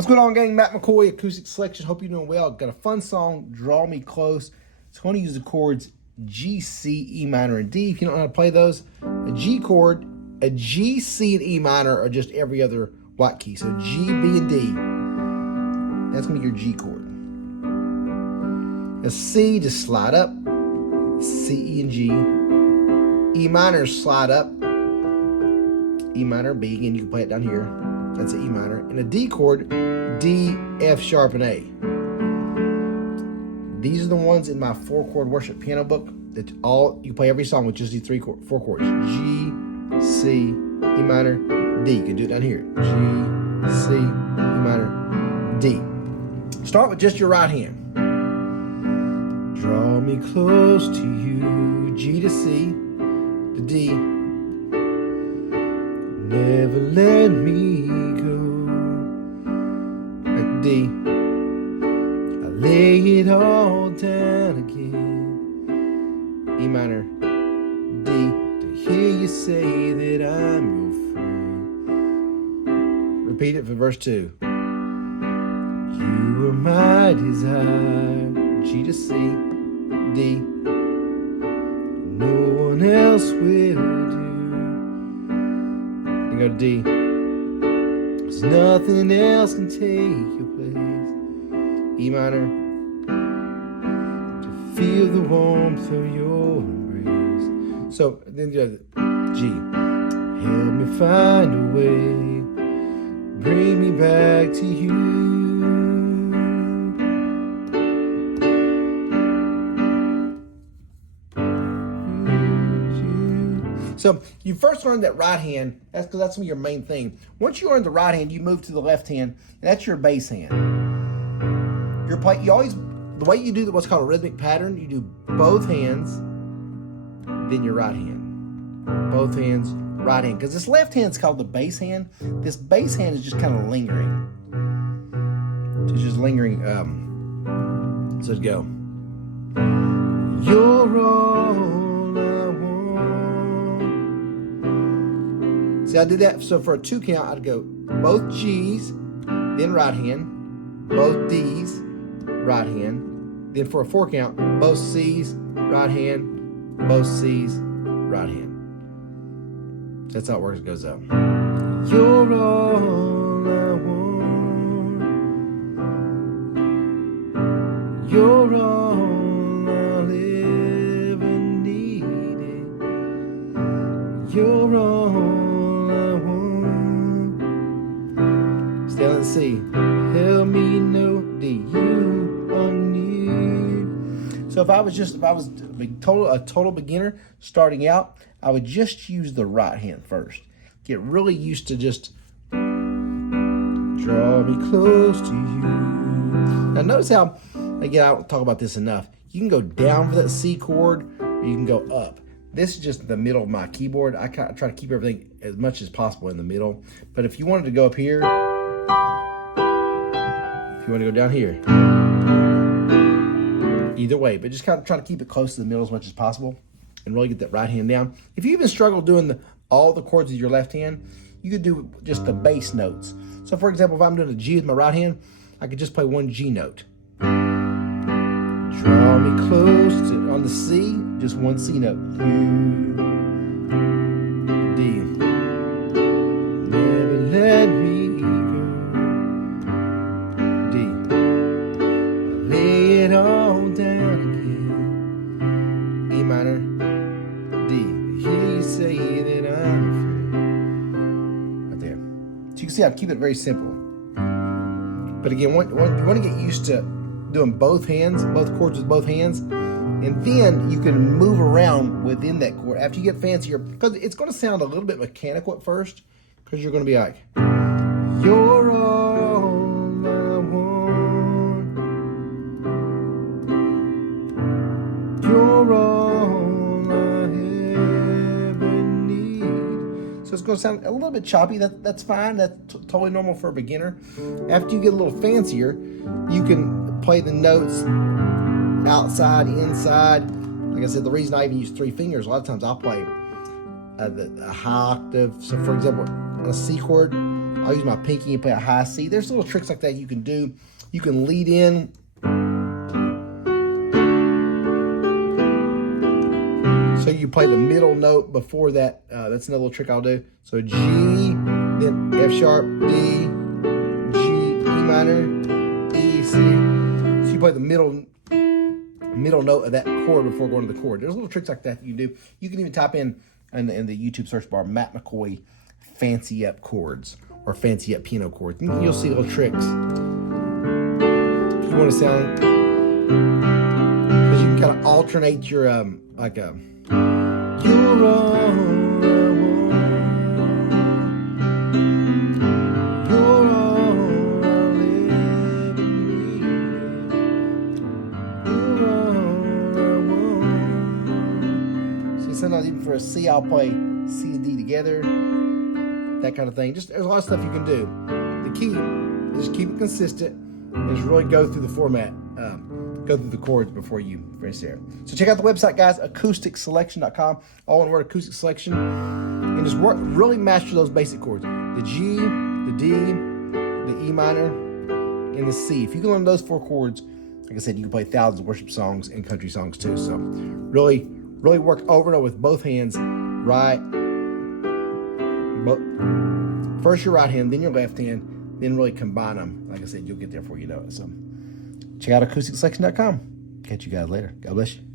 What's going on, gang? Matt McCoy, Acoustic Selection. Hope you're doing well. Got a fun song, Draw Me Close. It's going to use the chords G, C, E minor, and D. If you don't know how to play those, a G chord, a G, C, and E minor are just every other white key. So G, B, and D. That's going to be your G chord. A C, just slide up. C, E, and G. E minor, slide up. E minor, B. Again, you can play it down here. That's an E minor. And a D chord, D, F sharp, and A. These are the ones in my 4-chord worship piano book that you can play every song with just these 4 chords. G, C, E minor, D. You can do it down here. G, C, E minor, D. Start with just your right hand. Draw me close to you, G to C, to D. Never let me go. Back to D. I lay it all down again. E minor, D. To hear you say that I'm your friend. Repeat it for verse 2. You are my desire. G to C, D. No one else will do. Go to D. Cause nothing else can take your place. E minor. To feel the warmth of your embrace. So then you have G. Help me find a way. Bring me back to you. So you first learn that right hand, that's because that's your main thing. Once you learn the right hand, you move to the left hand, and that's your bass hand. The way you do what's called a rhythmic pattern, you do both hands, then your right hand. Both hands, right hand. Because this left hand is called the bass hand. This bass hand is just kind of lingering. It's just lingering. So let's go. You're all I want. See, I did that. So for a 2 count, I'd go both G's, then right hand, both D's, right hand. Then for a 4 count, both C's, right hand, both C's, right hand. So that's how it works. It goes up. You're all I want. You're all I'll ever need. You're all I want. Stay on the C. Help me know that you are near. So if I was a total beginner starting out, I would just use the right hand first. Get really used to just draw me close to you. Now notice how, again, I don't talk about this enough. You can go down for that C chord, or you can go up. This is just the middle of my keyboard. I try to keep everything as much as possible in the middle. But if you wanted to go up here, if you want to go down here, either way, but just kind of try to keep it close to the middle as much as possible and really get that right hand down. If you even struggle doing all the chords with your left hand, you could do just the bass notes. So for example, if I'm doing a G with my right hand, I could just play one G note. Draw me close to, on the C, just one C note. U, D. Never let me go. D. I lay it all down again. E minor. D. Hear you say that I'm afraid. Right there. So you can see I keep it very simple. But again, you want to get used to doing both hands, both chords with both hands, and then you can move around within that chord after you get fancier, because it's going to sound a little bit mechanical at first, because you're going to be like, you're all I want, you're all I ever need. So it's going to sound a little bit choppy. That's fine. That's totally normal for a beginner. After you get a little fancier, you can play the notes outside, inside. Like I said, the reason I even use 3 fingers, a lot of times I'll play a high octave. So for example, on a C chord, I'll use my pinky and play a high C. There's little tricks like that you can do. You can lead in. So you play the middle note before that. That's another little trick I'll do. So G, then F sharp, D, G, E minor, E, C. So you play the middle note of that chord before going to the chord. There's little tricks like that you can do. You can even type in the YouTube search bar, Matt McCoy fancy up chords or fancy up piano chords. You'll see little tricks. If you want to sound, because you can kind of alternate your like a you're all I want. You're all I live and need. You're all I want. See, sometimes even for a C, I'll play C and D together. That kind of thing. Just there's a lot of stuff you can do. The key is just keep it consistent and just really go through the format, go through the chords before you finish there. So check out the website, guys, acousticselection.com. All one word, acoustic selection, and just really master those basic chords: the G, the D, the E minor, and the C. If you can learn those 4 chords, like I said, you can play thousands of worship songs and country songs too. So really work over and over with both hands, right. First your right hand, then your left hand, then really combine them. Like I said, you'll get there before you know it. So check out acousticselection.com. Catch you guys later. God bless you.